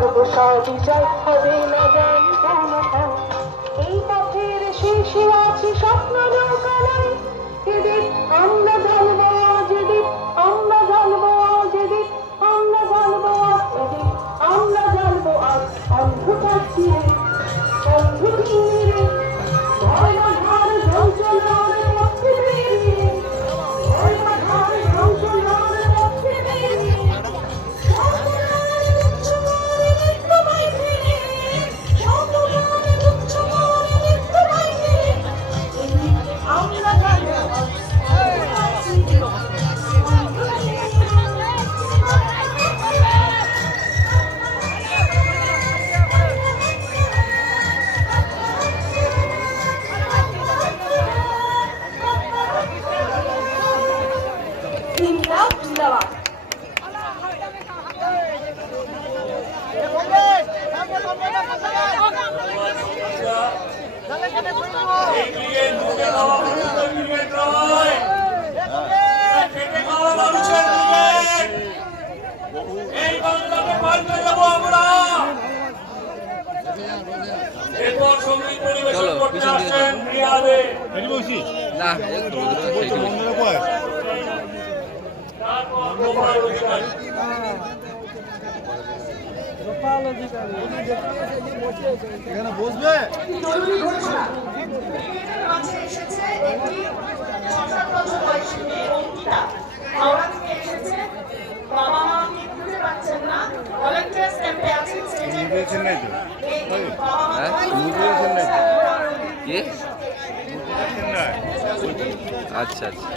করব সবিজয় হবে না জানবো না তা। এই পথের শেষে আছে স্বপ্ন নৌকায়, এদের আমরা জ্বলবো যেদিন, আমরা জ্বলবো যেদিন, আমরা জ্বলবো এদিন, আমরা জ্বলবো আজ অন্ধকার চিরে, অন্ধকারে ভয় বাঁধার যন্ত্রণার পথে বেরিয়ে, ভয় বাঁধার যন্ত্রণার পথে বেরিয়ে, শতবার তুচ্ছ করে তোমায় ফিরে, শতবার তুচ্ছ করে তোমায় ফিরে, এদিন আমরা জ্বলবো আজ অন্ধকার চিরে, জিন্দাবাদ জিন্দাবাদ। চলো পিছন দিকে না একটু এখানে বসবে। জরুরি ঘোষণা, বিকেলের মাঝে এসেছে একটি ৬-৭ বছর বয়সী মেয়ে অঙ্কিতা, হাওড়া থেকে এসেছে। বাবা মাকে খুঁজে পাচ্ছেন না, ভলান্টিয়ার্স ক্যাম্পে আছেন স্টেজে। বাবা মা কি আচ্ছা আচ্ছা